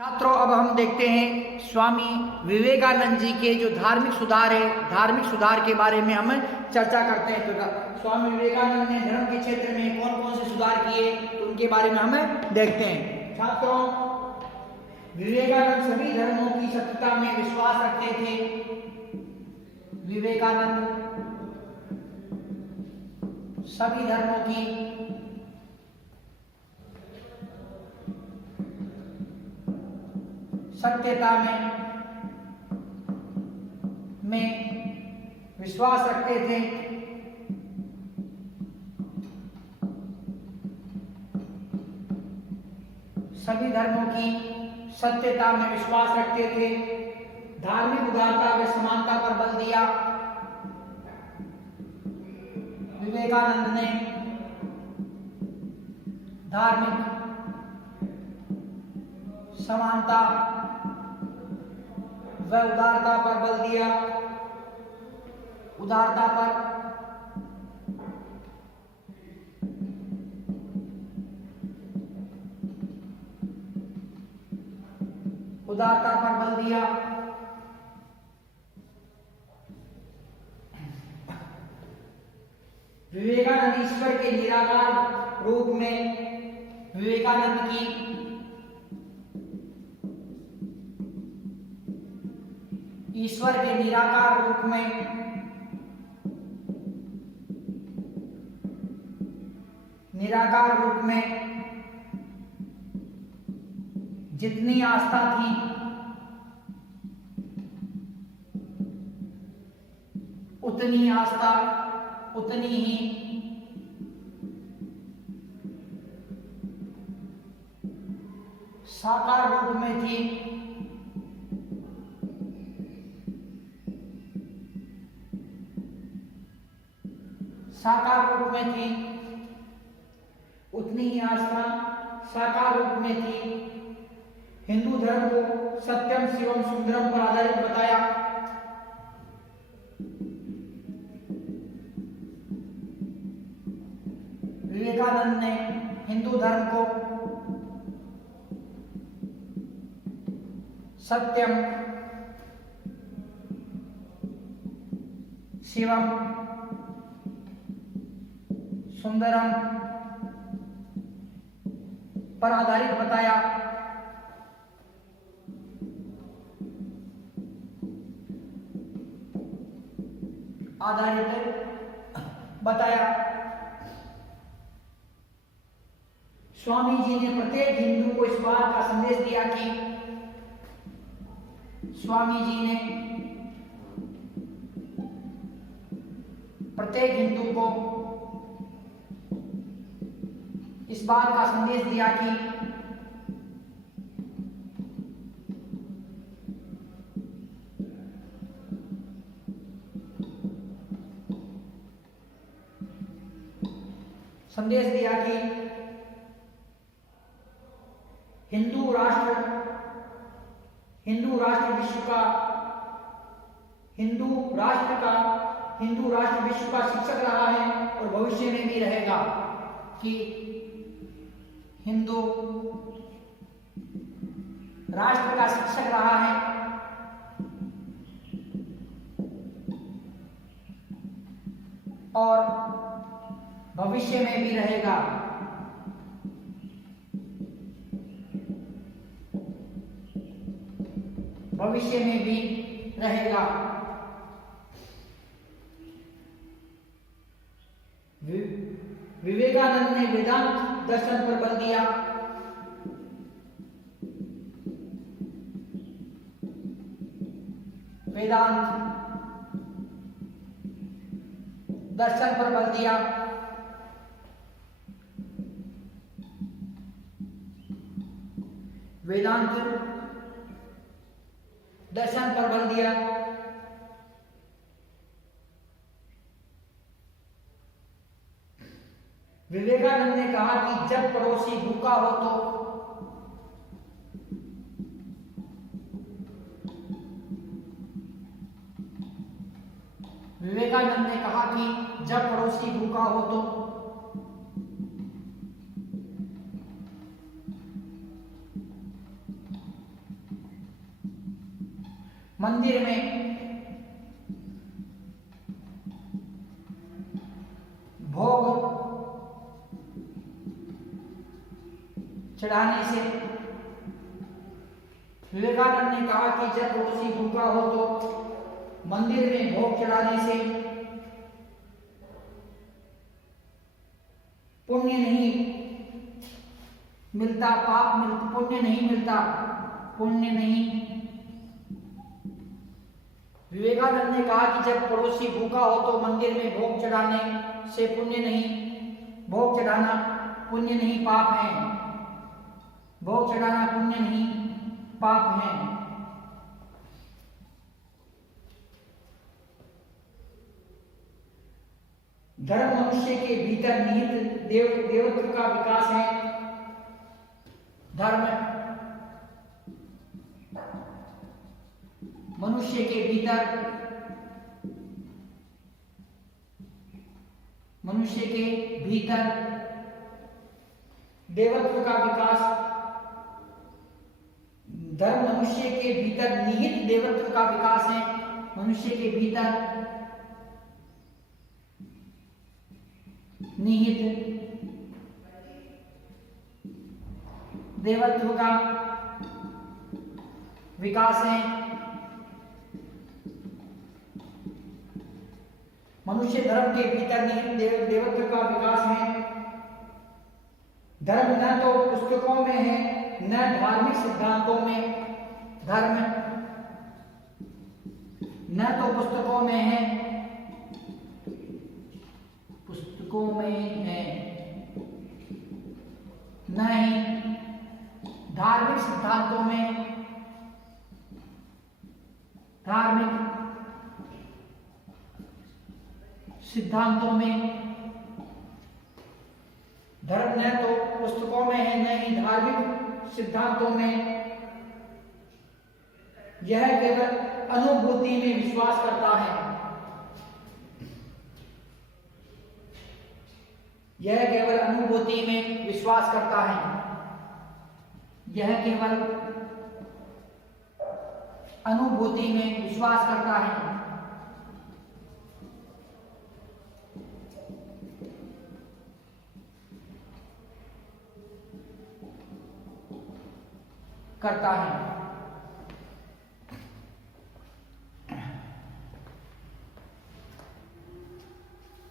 छात्रों, अब हम देखते हैं स्वामी विवेकानंद जी के जो धार्मिक सुधार है, धार्मिक सुधार के बारे में हम चर्चा करते हैं। तो स्वामी विवेकानंद ने धर्म के क्षेत्र में कौन कौन से सुधार किए, तो उनके बारे में हम देखते हैं। छात्रों, विवेकानंद सभी धर्मों की सत्यता में विश्वास रखते थे। विवेकानंद सभी धर्मों की सत्यता में विश्वास रखते थे। सभी धर्मों की सत्यता में विश्वास रखते थे। धार्मिक उदारता व समानता पर बल दिया। विवेकानंद ने धार्मिक समानता व उदारता पर बल दिया। उदारता पर बल दिया। विवेकानंद ईश्वर के निराकार रूप में विवेकानंद की ईश्वर के निराकार रूप में जितनी आस्था थी, उतनी आस्था उतनी ही साकार रूप में थी। साकार रूप में थी, उतनी ही आस्था साकार रूप में थी। हिंदू धर्म को सत्यम शिवम सुंदरम पर आधारित बताया। विवेकानंद ने हिंदू धर्म को सत्यम शिवम सुंदरम पर आधारित बताया। स्वामी जी ने प्रत्येक हिंदू को इस बात का संदेश दिया कि स्वामी जी ने प्रत्येक हिंदू को इस बात का संदेश दिया कि हिंदू राष्ट्र विश्व का शिक्षक रहा है और भविष्य में भी रहेगा। कि हिंदू राष्ट्र का शिक्षक रहा है और भविष्य में भी रहेगा। भविष्य में भी रहेगा। विवेकानंद ने वेदांत दर्शन पर बल दिया। वेदांत दर्शन पर बल दिया। वेदांत दर्शन पर बल दिया। विवेकानंद ने कहा कि जब पड़ोसी भूखा हो तो विवेकानंद ने कहा कि जब पड़ोसी भूखा हो तो मंदिर में भोग चढ़ाने से। विवेकानंद ने कहा कि जब पड़ोसी भूखा हो तो मंदिर में भोग चढ़ाने से पुण्य नहीं मिलता, पुण्य नहीं मिलता, पुण्य नहीं। विवेकानंद ने कहा कि जब पड़ोसी भूखा हो तो मंदिर में भोग चढ़ाने से पुण्य नहीं, भोग चढ़ाना पुण्य नहीं पाप है, भोग चढ़ाना पुण्य नहीं पाप है। धर्म मनुष्य के भीतर निहित देवत्व का विकास है। धर्म मनुष्य के भीतर, मनुष्य के भीतर देवत्व का विकास, धर्म मनुष्य के भीतर निहित देवत्व का विकास है। मनुष्य के भीतर निहित देवत्व का विकास है। मनुष्य धर्म के भीतर निहित देवत्व का विकास है। धर्म न तो पुस्तकों में है न धार्मिक सिद्धांतों में। धर्म न तो पुस्तकों में है, पुस्तकों में है, न ही धार्मिक सिद्धांतों में, धार्मिक सिद्धांतों में। धर्म न तो पुस्तकों में है न ही धार्मिक सिद्धांतों में। यह केवल अनुभूति में विश्वास करता है। यह केवल अनुभूति में विश्वास करता है। यह केवल अनुभूति में विश्वास करता है। करता है।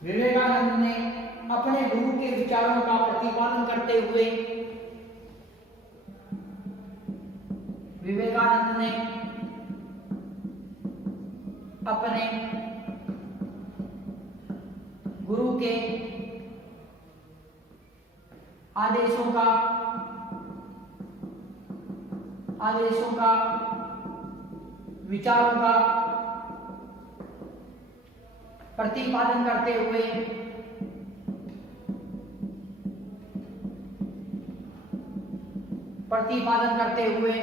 विवेकानंद ने अपने गुरु के विचारों का प्रतिपादन करते हुए, विवेकानंद ने अपने गुरु के आदेशों का, विचारों का प्रतिपादन करते हुए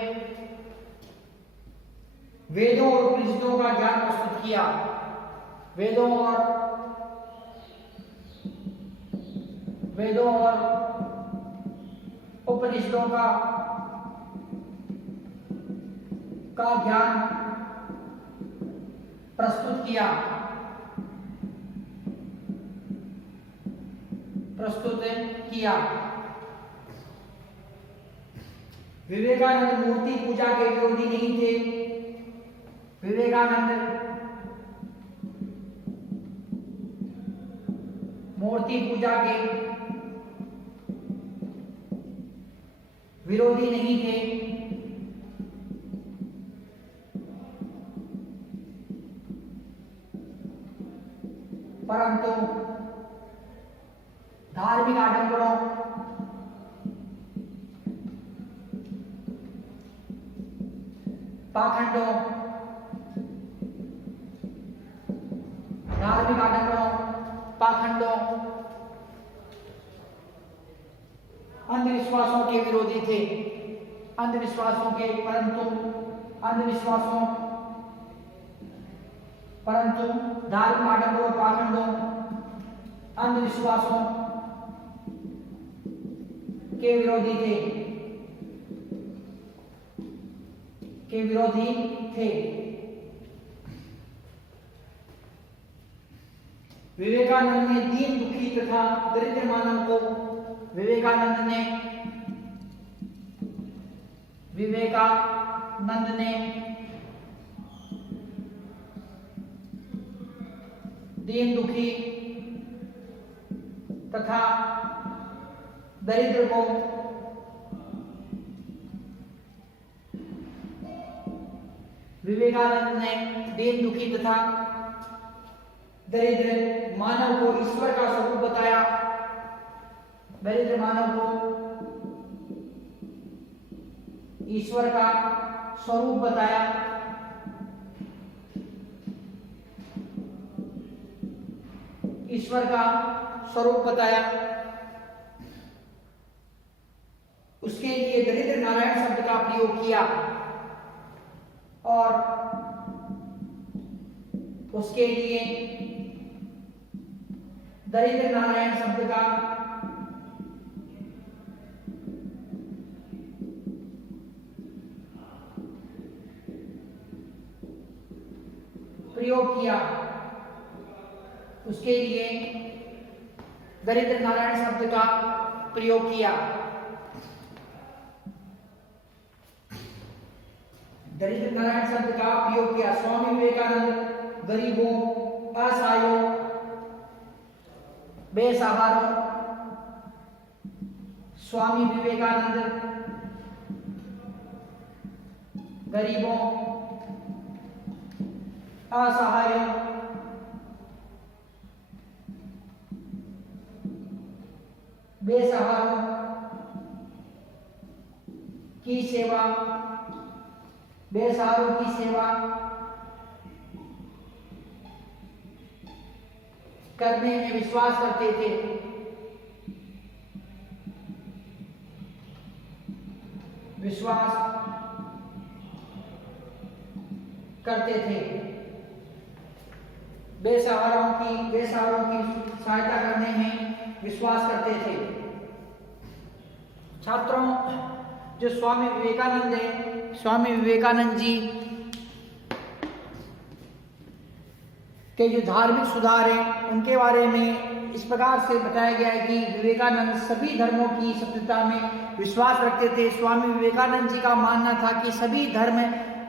वेदों और उपनिषदों का ज्ञान प्रस्तुत किया। वेदों और उपनिषदों का ज्ञान प्रस्तुत किया। विवेकानंद मूर्ति पूजा के विरोधी नहीं थे। विवेकानंद मूर्ति पूजा के विरोधी नहीं थे। परंतु धार्मिक आडंबरों, पाखंडों, धार्मिक आडंबरों, पाखंडों, अंधविश्वासों के विरोधी थे। परंतु धार्मिक आडंबरों, पाखंडों, अंधविश्वासों के विरोधी थे। विवेकानंद ने दीन दुखी तथा दरिद्र मानव को विवेकानंद ने दीन दुखी तथा दरिद्र को विवेकानंद ने दीन दुखी तथा दरिद्र मानव को ईश्वर का स्वरूप बताया। दरिद्र मानव को ईश्वर का स्वरूप बताया। ईश्वर का स्वरूप बताया। उसके लिए दरिद्र नारायण शब्द का प्रयोग किया और उसके लिए दरिद्र नारायण शब्द का प्रयोग किया। उसके लिए दरिद्र नारायण शब्द का प्रयोग किया। दरिद्र नारायण शब्द का प्रयोग किया। स्वामी विवेकानंद गरीबों, असहायों, बेसहारों, स्वामी विवेकानंद गरीबों, असहायों, बेसहारों की सेवा, बेसहारों की सेवा करने में विश्वास करते थे। विश्वास करते थे। बेसहारों की सहायता करने में विश्वास करते थे। छात्रों, जो स्वामी विवेकानंद है, स्वामी विवेकानंद जी के जो धार्मिक सुधार हैं उनके बारे में इस प्रकार से बताया गया है कि विवेकानंद सभी धर्मों की सत्यता में विश्वास रखते थे। स्वामी विवेकानंद जी का मानना था कि सभी धर्म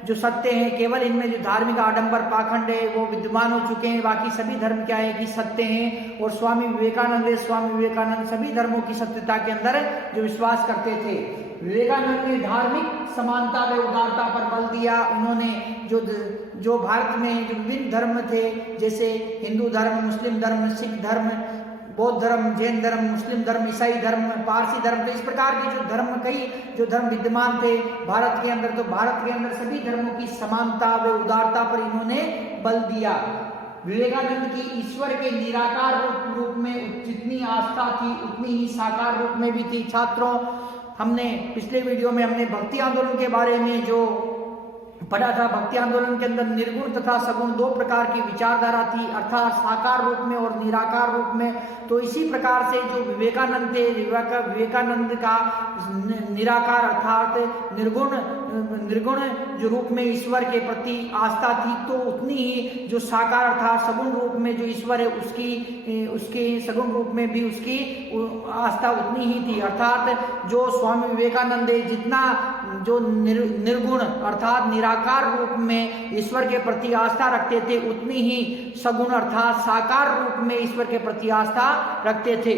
जो सत्य हैं, केवल इनमें जो धार्मिक आडंबर पाखंड है वो विद्यमान हो चुके हैं, बाकी सभी धर्म क्या है कि सत्य हैं। और स्वामी विवेकानंद सभी धर्मों की सत्यता के अंदर जो विश्वास करते थे। विवेकानंद ने धार्मिक समानता व उदारता पर बल दिया। उन्होंने जो भारत में जो विभिन्न धर्म थे, जैसे हिंदू धर्म, मुस्लिम धर्म, सिख धर्म, बौद्ध धर्म, जैन धर्म, मुस्लिम धर्म, ईसाई धर्म, पारसी धर्म, तो इस प्रकार के जो धर्म विद्यमान थे भारत के अंदर, तो भारत के अंदर सभी धर्मों की समानता व उदारता पर इन्होंने बल दिया। विवेकानंद की ईश्वर के निराकार रूप में जितनी आस्था थी उतनी ही साकार रूप में भी थी। छात्रों, हमने पिछले वीडियो में हमने भक्ति आंदोलन के बारे में जो पढ़ा था। भक्ति आंदोलन के अंदर निर्गुण तथा सगुण दो प्रकार की विचारधारा थी, अर्थात साकार रूप में और निराकार रूप में। तो इसी प्रकार से जो विवेकानंद थे, विवेकानंद का निराकार अर्थात निर्गुण जो रूप में ईश्वर के प्रति आस्था थी, तो उतनी ही जो साकार अर्थात सगुण रूप में जो ईश्वर है उसके सगुण रूप में भी उसकी आस्था उतनी ही थी। अर्थात जो स्वामी विवेकानंद जितना जो निर्गुण अर्थात निराकार रूप में ईश्वर के प्रति आस्था रखते थे, उतनी ही सगुण अर्थात साकार रूप में ईश्वर के प्रति आस्था रखते थे।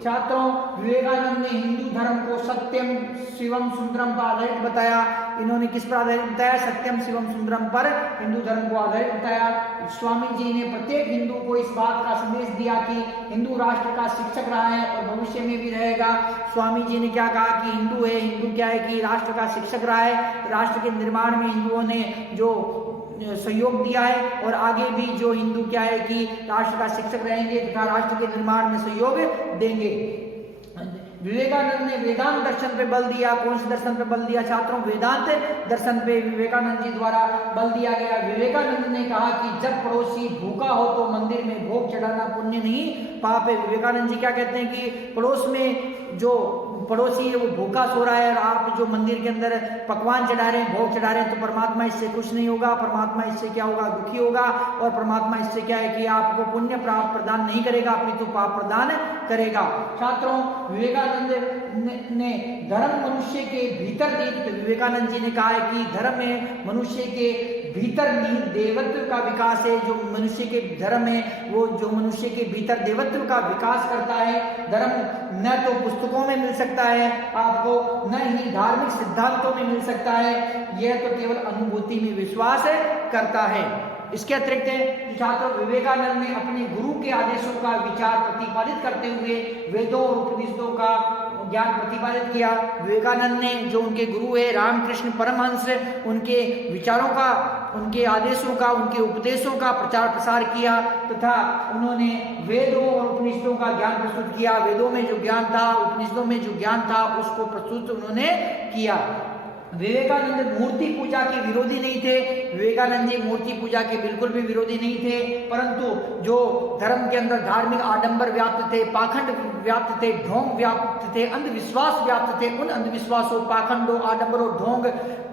छात्रों, विवेकानंद ने हिंदू धर्म को सत्यम शिवम सुंदरम पर आधारित बताया। इन्होंने किस पर आधारित बताया? सत्यम शिवम सुंदरम पर हिंदू धर्म को आधारित बताया। स्वामी जी ने प्रत्येक हिंदू को इस बात का संदेश दिया कि हिंदू राष्ट्र का शिक्षक रहा है और भविष्य में भी रहेगा। स्वामी जी ने क्या कहा कि हिंदू क्या है कि राष्ट्र का शिक्षक रहा है। राष्ट्र के निर्माण में हिंदुओं ने जो सहयोग दिया है और आगे भी जो हिंदू क्या है कि राष्ट्र का शिक्षक रहेंगे तथा राष्ट्र के निर्माण में सहयोग देंगे। विवेकानंद ने वेदांत दर्शन पे बल दिया। कौन से दर्शन पे बल दिया छात्रों? वेदांत दर्शन पे विवेकानंद जी द्वारा बल दिया गया। विवेकानंद ने कहा कि जब पड़ोसी भूखा हो तो मंदिर में भोग चढ़ाना पुण्य नहीं पाप है। विवेकानंद जी क्या कहते हैं कि पड़ोस में जो पड़ोसी है वो भूखा सो रहा है और आप जो मंदिर के अंदर पकवान चढ़ा रहे हैं, भोग चढ़ा रहे हैं, तो परमात्मा इससे खुश नहीं होगा, परमात्मा इससे क्या होगा, दुखी होगा। और परमात्मा इससे क्या है कि आपको पुण्य प्राप्त प्रदान नहीं करेगा, अपितु पाप प्रदान करेगा। छात्रों, विवेकानंद ने धर्म मनुष्य के भीतर निहित, विवेकानंद जी ने कहा है कि धर्म में मनुष्य के भीतर निहित देवत्व का विकास है। जो मनुष्य के धर्म है वो जो मनुष्य के भीतर देवत्व का विकास करता है। धर्म न तो पुस्तकों में मिल सकता है आपको, न ही धार्मिक सिद्धांतों में मिल सकता है, यह तो केवल अनुभूति में विश्वास करता है। इसके अतिरिक्त छात्रों, विवेकानंद ने अपने गुरु के आदेशों का विचार प्रतिपादित करते हुए वेदों और उपनिषदों का ज्ञान प्रतिपादित किया। विवेकानंद ने जो उनके गुरु है रामकृष्ण परमहंस, उनके विचारों का, उनके आदेशों का, उनके उपदेशों का प्रचार प्रसार किया तथा उन्होंने वेदों और उपनिषदों का ज्ञान प्रस्तुत किया। वेदों में जो ज्ञान था, उपनिषदों में जो ज्ञान था, उसको प्रस्तुत उन्होंने किया। विवेकानंद मूर्ति पूजा के विरोधी नहीं थे। विवेकानंद जी मूर्ति पूजा के बिल्कुल भी विरोधी नहीं थे, परंतु जो धर्म के अंदर धार्मिक आडंबर व्याप्त थे, पाखंड व्याप्त थे, ढोंग व्याप्त थे, अंधविश्वास व्याप्त थे, उन अंधविश्वासों, पाखंडों, आडंबरों, ढोंग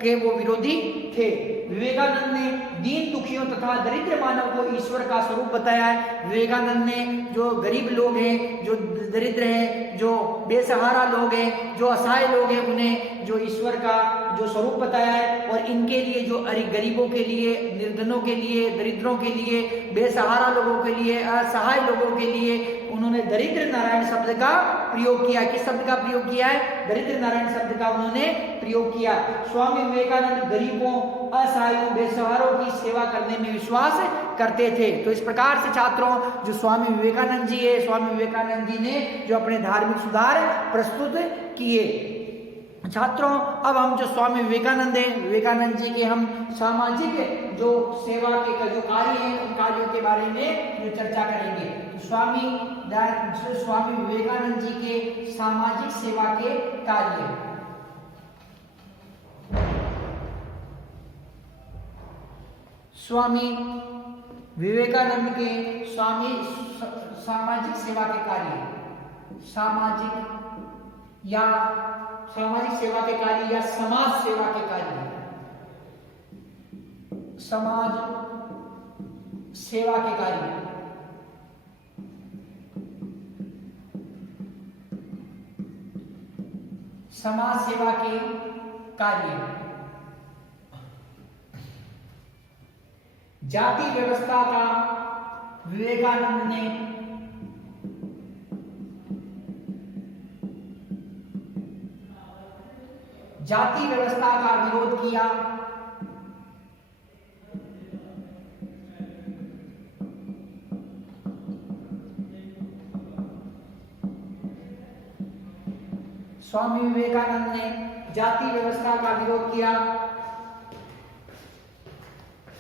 के वो विरोधी थे। विवेकानंद ने दीन दुखियों तथा दरिद्र मानव को ईश्वर का स्वरूप बताया है। विवेकानंद ने जो गरीब लोग हैं, जो दरिद्र हैं, जो बेसहारा लोग हैं, जो असहाय लोग हैं, उन्हें जो ईश्वर का जो स्वरूप बताया है। और इनके लिए, जो गरीबों के लिए, निर्धनों के लिए, दरिद्रों के लिए, बेसहारा लोगों के लिए, असहाय लोगों के लिए उन्होंने दरिद्र नारायण शब्द का प्रयोग किया। किस शब्द का प्रयोग किया है? दरिद्र नारायण शब्द का उन्होंने प्रयोग किया। स्वामी विवेकानंद गरीबों, असहायों, बेसहारों की सेवा करने में विश्वास करते थे। तो इस प्रकार से छात्रों, जो स्वामी विवेकानंद जी है, स्वामी विवेकानंद जी ने जो अपने धार्मिक सुधार प्रस्तुत किए। छात्रों, अब हम जो स्वामी विवेकानंद हैं, विवेकानंद जी के हम सामाजिक जो सेवा के जो कार्य हैं, उन कार्यों के बारे में जो चर्चा करेंगे। तो स्वामी विवेकानंद जी के सामाजिक सेवा के कार्य। स्वामी विवेकानंद के सामाजिक सेवा के कार्य, सामाजिक सेवा के कार्य या समाज सेवा के कार्य, समाज सेवा के कार्य। समाज सेवा के कार्य, जाति व्यवस्था का विवेकानंद ने जाति व्यवस्था का विरोध किया। स्वामी विवेकानंद ने जाति व्यवस्था का विरोध किया।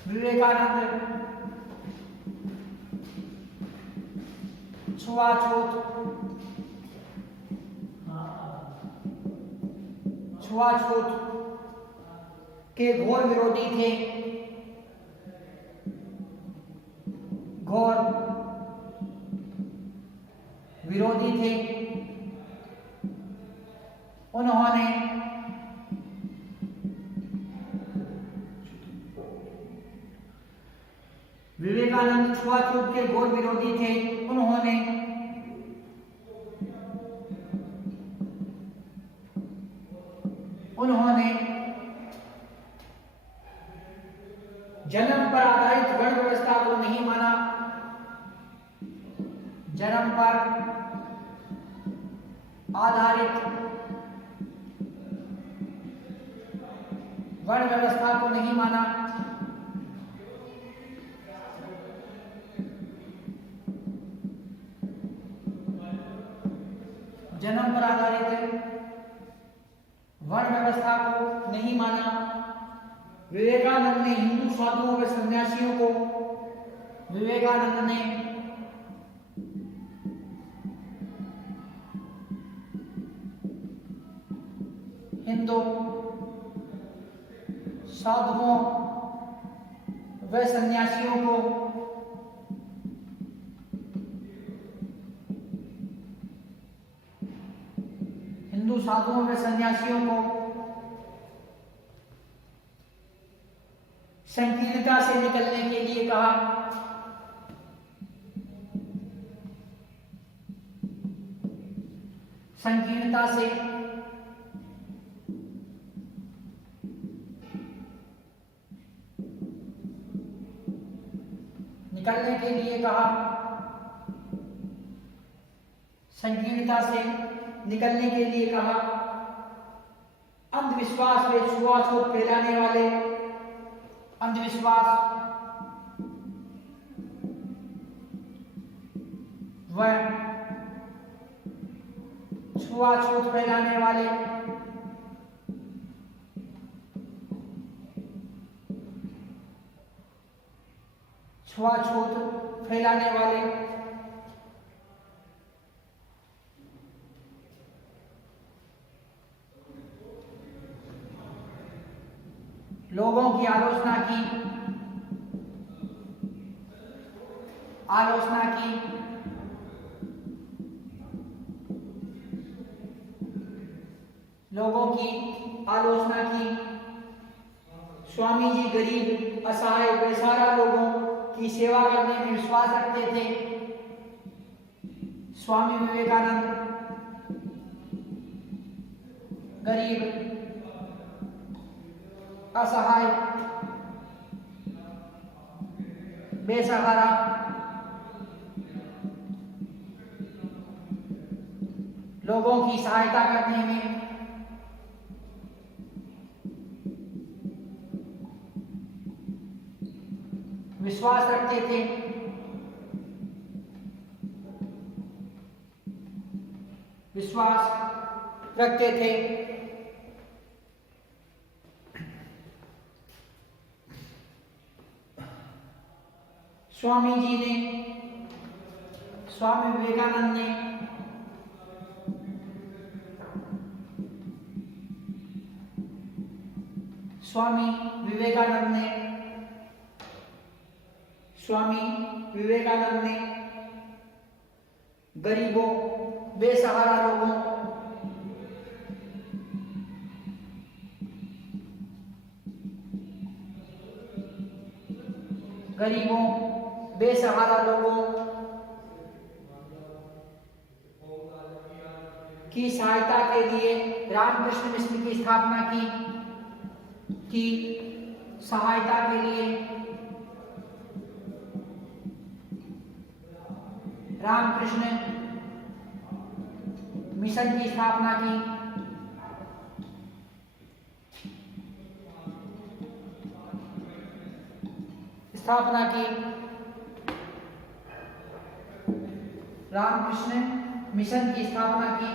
विवेकानंद छुआछूत के घोर विरोधी थे। घोर विरोधी थे। उन्होंने विवेकानंद छुआछूत के घोर विरोधी थे। उन्होंने जन्म पर आधारित वर्ण व्यवस्था को नहीं माना। जन्म पर आधारित वर्ण व्यवस्था को नहीं माना। जन्म पर आधारित वर्ण व्यवस्था को नहीं माना। विवेकानंद ने हिंदू साधुओं व सन्यासियों को, विवेकानंद ने हिंदू साधुओं व सन्यासियों को हिंदू साधुओं व सन्यासियों को संकीर्णता से निकलने के लिए कहा। संकीर्णता से निकलने के लिए कहा। संकीर्णता से निकलने के लिए कहा। अंधविश्वास व छुआछूत फैलाने वाले, अंधविश्वास व छुआछूत फैलाने वाले, छुआछूत फैलाने वाले, लोगों की आलोचना की, आलोचना की, लोगों की आलोचना की। स्वामी जी गरीब, असहाय, बेसहारा लोगों की सेवा करने में विश्वास रखते थे। स्वामी विवेकानंद गरीब, असहाय, बेसहारा, लोगों की सहायता करने में विश्वास रखते थे। विश्वास रखते थे। स्वामी जी ने, स्वामी विवेकानंद ने स्वामी विवेकानंद ने स्वामी विवेकानंद ने गरीबों, बेसहारा लोगों, गरीबों, बेसहारा लोगों की सहायता के लिए रामकृष्ण मिशन की स्थापना की सहायता के लिए रामकृष्ण मिशन की स्थापना की। रामकृष्ण मिशन की स्थापना की।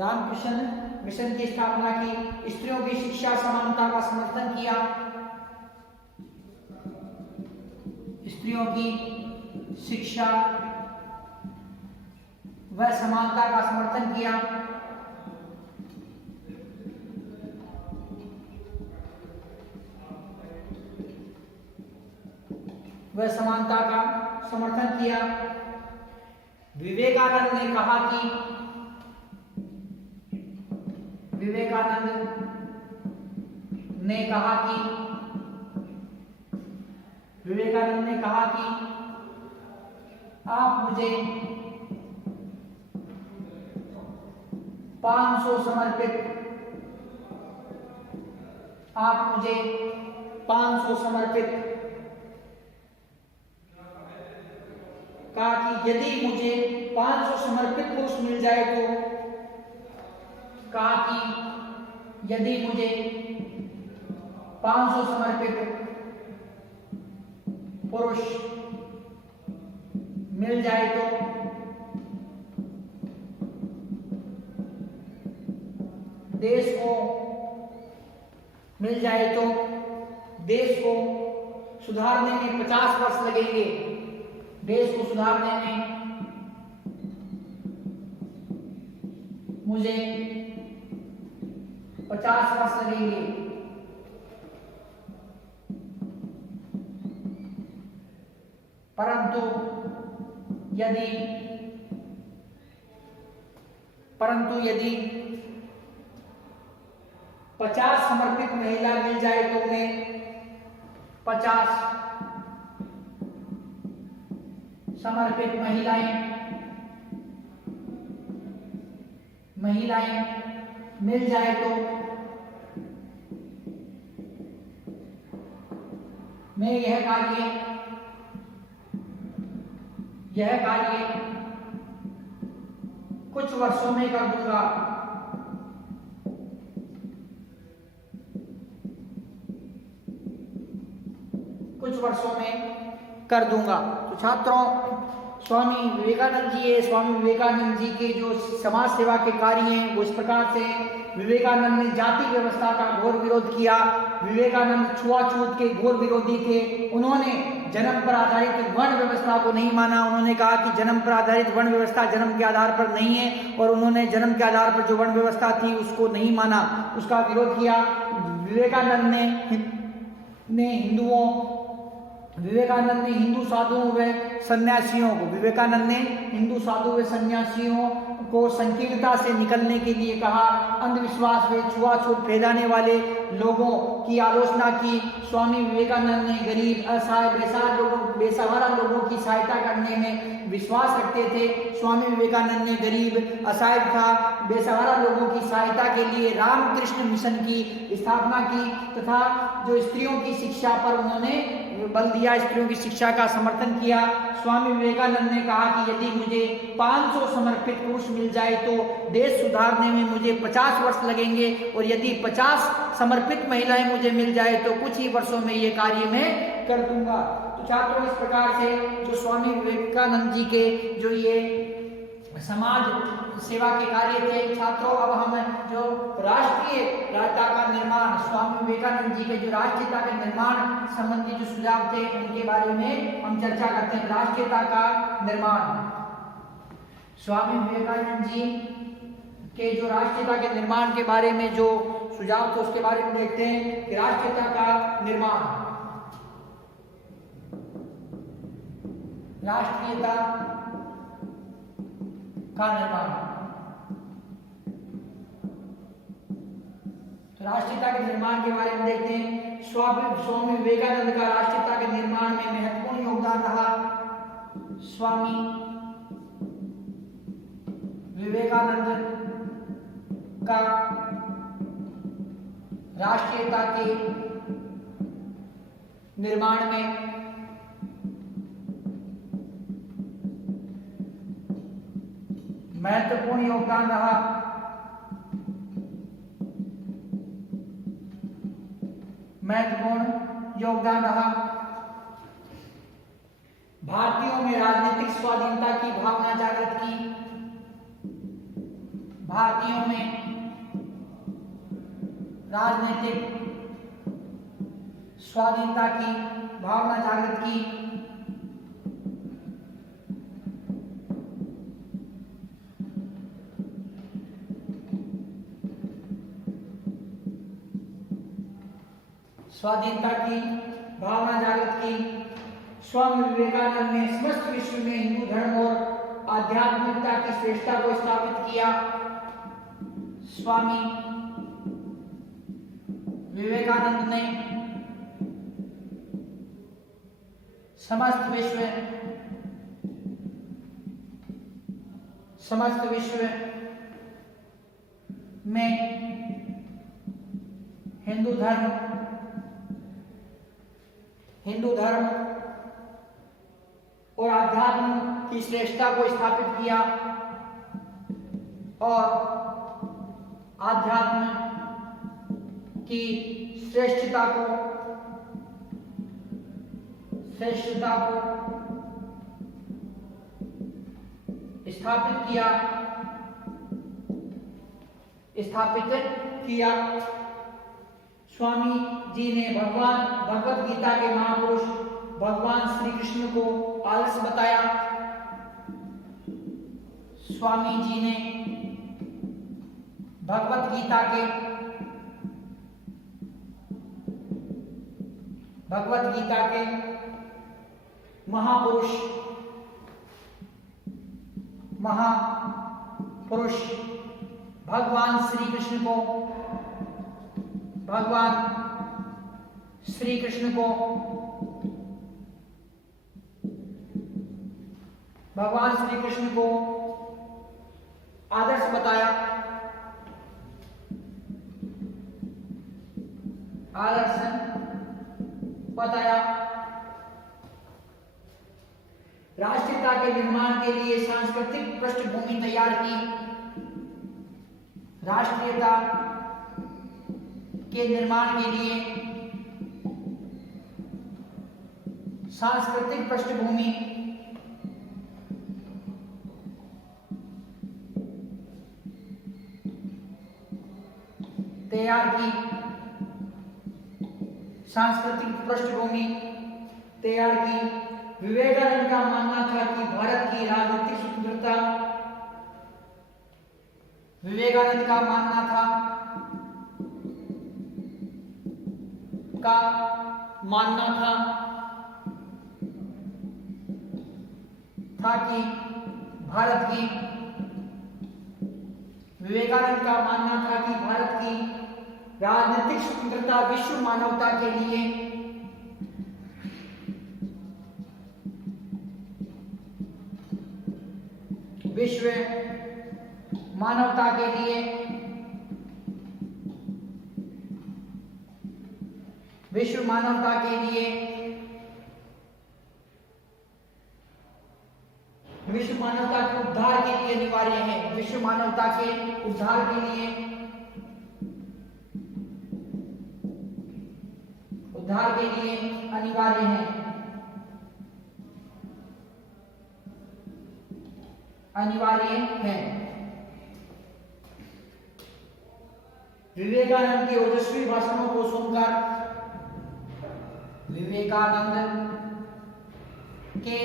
रामकृष्ण मिशन की स्थापना की। स्त्रियों की शिक्षा समानता का समर्थन किया। स्त्रियों की शिक्षा व समानता का समर्थन किया। वह समानता का समर्थन किया। विवेकानंद ने कहा कि विवेकानंद ने कहा कि आप मुझे 500 समर्पित, आप मुझे 500 समर्पित, कहा कि यदि मुझे 500 समर्पित पुरुष मिल जाए तो, कहा कि यदि मुझे 500 समर्पित पुरुष मिल जाए तो देश को मिल जाए तो देश को सुधारने में 50 वर्ष लगेंगे। देश को सुधारने में मुझे 50 वर्ष लगेंगे। परंतु यदि 50 समर्पित महिला मिल जाए तो उन्हें 50 समर्पित महिलाएं मिल जाए तो मैं यह कार्य कुछ वर्षों में कर दूंगा। तो छात्रों, स्वामी विवेकानंद जी के जो समाज सेवा के कार्य हैं वो इस प्रकार से हैं। विवेकानंद ने जाति व्यवस्था का घोर विरोध किया। विवेकानंद छुआछूत के घोर विरोधी थे। उन्होंने जन्म पर आधारित वर्ण व्यवस्था को नहीं माना। उन्होंने कहा कि जन्म पर आधारित वर्ण व्यवस्था जन्म के आधार पर नहीं है, और उन्होंने जन्म के आधार पर जो वर्ण व्यवस्था थी उसको नहीं माना, उसका विरोध किया। विवेकानंद ने हिंदू साधुओं व सन्यासियों को संकीर्णता से निकलने के लिए कहा। अंधविश्वास व छुआछूत फैलाने वाले लोगों की आलोचना की। स्वामी विवेकानंद ने गरीब, असहाय, बेसहारा लोगों की सहायता करने में विश्वास रखते थे। स्वामी विवेकानंद ने गरीब, असहाय तथा बेसहारा लोगों की सहायता के लिए रामकृष्ण मिशन की स्थापना की तथा जो स्त्रियों की शिक्षा पर उन्होंने बल दिया, स्त्रियों की शिक्षा का समर्थन किया। स्वामी विवेकानंद ने कहा कि यदि मुझे 500 समर्पित पुरुष मिल जाए तो देश सुधारने में मुझे 50 वर्ष लगेंगे, और यदि 50 समर्पित महिलाएं मुझे मिल जाए तो कुछ ही वर्षों में ये कार्य मैं कर दूंगा। तो छात्रों, इस प्रकार से जो स्वामी विवेकानंद जी के जो ये समाज सेवा के कार्य थे। छात्रों, अब हम जो राष्ट्रीय राजता का निर्माण, स्वामी विवेकानंद जी के जो राष्ट्रीयता के निर्माण संबंधी जो सुझाव थे उनके बारे में हम चर्चा करते हैं। राष्ट्रीयता का निर्माण, स्वामी विवेकानंद जी के जो राष्ट्रीयता के निर्माण के बारे में जो सुझाव थे उसके बारे में देखते हैं कि राष्ट्रीयता का निर्माण, राष्ट्रीयता का निर्माण। तो राष्ट्रीयता के निर्माण के बारे में देखते हैं। स्वामी विवेकानंद का राष्ट्रीयता के निर्माण में महत्वपूर्ण योगदान रहा। स्वामी विवेकानंद का राष्ट्रीयता के निर्माण में महत्वपूर्ण योगदान रहा। भारतीयों में राजनीतिक स्वाधीनता की भावना जागृत की। भारतीयों में राजनीतिक स्वाधीनता की भावना जागृत की। स्वामी विवेकानंद ने समस्त विश्व में हिंदू धर्म और आध्यात्मिकता की श्रेष्ठता को स्थापित किया। स्वामी विवेकानंद ने समस्त विश्व में हिंदू धर्म और आध्यात्म की श्रेष्ठता को स्थापित किया और आध्यात्म की श्रेष्ठता को स्थापित किया। स्वामी जी ने भगवत गीता के महापुरुष भगवान श्री कृष्ण को आदर्श बताया। स्वामी जी ने भगवत गीता के महापुरुष महापुरुष भगवान श्री कृष्ण को, भगवान श्री कृष्ण को, भगवान श्री कृष्ण को आदर्श बताया, आदर्श बताया। राष्ट्रीयता के निर्माण के लिए सांस्कृतिक पृष्ठभूमि तैयार की, राष्ट्रीयता के निर्माण के लिए सांस्कृतिक पृष्ठभूमि तैयार की, सांस्कृतिक पृष्ठभूमि तैयार की। विवेकानंद का मानना था कि भारत की राजनीतिक स्वतंत्रता, विवेकानंद का मानना था कि भारत की, विवेकानंद का मानना था कि भारत की राजनीतिक स्वतंत्रता विश्व मानवता के लिए, विश्व मानवता के लिए, विश्व मानवता के लिए, विश्व मानवता के उद्धार के लिए अनिवार्य है, विश्व मानवता के उद्धार के लिए, उद्धार के लिए अनिवार्य है, अनिवार्य है। विवेकानंद के ओजस्वी भाषणों को सुनकर, विवेकानंद के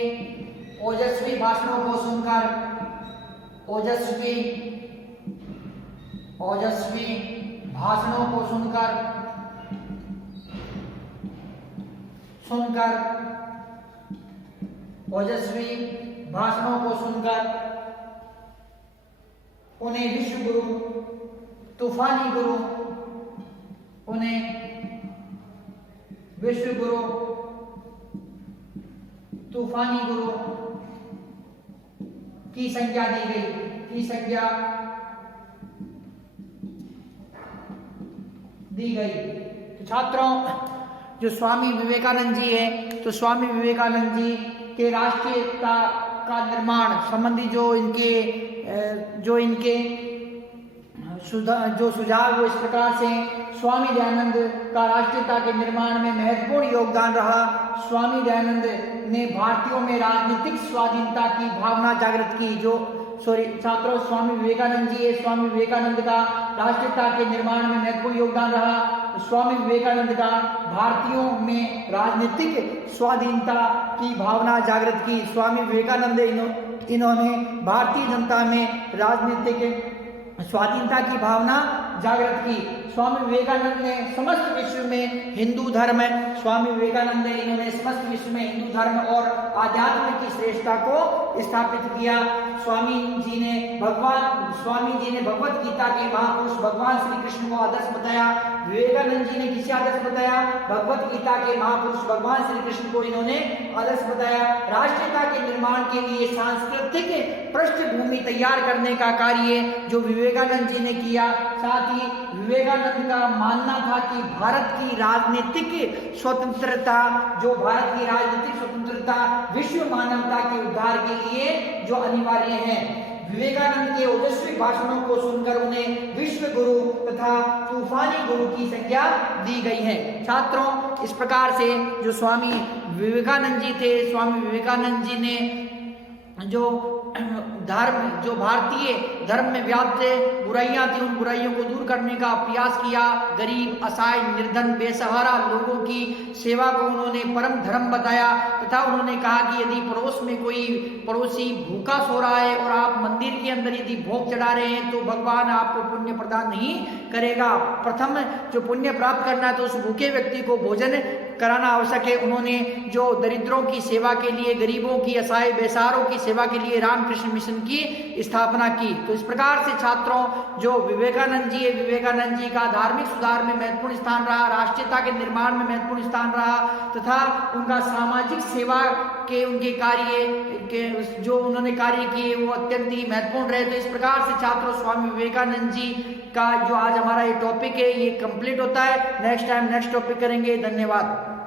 ओजस्वी भाषणों को सुनकर, ओजस्वी भाषणों को सुनकर ओजस्वी भाषणों को सुनकर उन्हें विश्व गुरु, तूफानी गुरु, उन्हें विश्व गुरु, तूफानी गुरु की संज्ञा दी गई, की संज्ञा दी गई। तो छात्रों, जो स्वामी विवेकानंद जी है, तो स्वामी विवेकानंद जी के राष्ट्रीयता का निर्माण संबंधी जो इनके जो सुझाव वो इस प्रकार से। स्वामी दयानंद का राष्ट्रीयता के निर्माण में महत्वपूर्ण योगदान रहा। स्वामी दयानंद ने भारतीयों में राजनीतिक स्वाधीनता की भावना जागृत की। छात्रों, स्वामी विवेकानंद जी है, स्वामी विवेकानंद का राष्ट्रीयता के निर्माण में महत्वपूर्ण योगदान रहा। स्वामी विवेकानंद का भारतीयों में राजनीतिक स्वाधीनता की भावना जागृत की। स्वामी विवेकानंद इन्होंने भारतीय जनता में राजनीतिक स्वाधीनता की भावना जागृत की। स्वामी विवेकानंद ने समस्त विश्व में हिंदू धर्म, स्वामी विवेकानंद ने इन्होंने समस्त विश्व में हिंदू धर्म और आध्यात्म की श्रेष्ठता को स्थापित किया। स्वामी जी ने भगवत गीता के महापुरुष भगवान श्री कृष्ण को आदर्श बताया। विवेकानंद जी ने किसे आदर्श बताया? भगवत गीता के महापुरुष भगवान श्री कृष्ण को इन्होंने आदर्श बताया। राष्ट्रीयता के निर्माण के लिए सांस्कृतिक पृष्ठभूमि तैयार करने का कार्य जो विवेकानंद जी ने किया। साथ ही विवेकानंद का मानना था कि भारत की राजनीतिक स्वतंत्रता, जो भारत की राजनीतिक स्वतंत्रता विश्व मानवता के उद्धार के लिए जो अनिवार्य है। विवेकानंद के ओजस्वी भाषणों को सुनकर उन्हें विश्व गुरु तथा तूफानी गुरु की संज्ञा दी गई है। छात्रों, इस प्रकार से जो स्वामी विवेकानंद जी थे, स्वामी विवेकानंद जी ने जो भारतीय धर्म में व्याप्त बुराइयां थी, उन बुराइयों को दूर करने का प्रयास किया। गरीब, असहाय, निर्धन, बेसहारा लोगों की सेवा को उन्होंने परम धर्म बताया तथा उन्होंने कहा कि यदि पड़ोस में कोई पड़ोसी भूखा सो रहा है और आप मंदिर के अंदर यदि भोग चढ़ा रहे हैं तो भगवान आपको पुण्य प्रदान नहीं करेगा। प्रथम जो पुण्य प्राप्त करना है तो उस भूखे व्यक्ति को भोजन कराना आवश्यक है। उन्होंने जो दरिद्रों की सेवा के लिए, गरीबों की, असहाय बेसहारों की सेवा के लिए रामकृष्ण मिशन की स्थापना की। तो इस प्रकार से छात्रों, जो विवेकानंद जी है, विवेकानंद जी का धार्मिक सुधार में महत्वपूर्ण स्थान रहा, राष्ट्रीयता के निर्माण में महत्वपूर्ण स्थान रहा, तथा उनका सामाजिक सेवा के उनके कार्य के जो उन्होंने कार्य किए वो अत्यंत ही महत्वपूर्ण रहे। तो इस प्रकार से छात्रों, स्वामी विवेकानंद जी का जो आज हमारा ये टॉपिक है ये कंप्लीट होता है। नेक्स्ट टाइम नेक्स्ट टॉपिक करेंगे। धन्यवाद।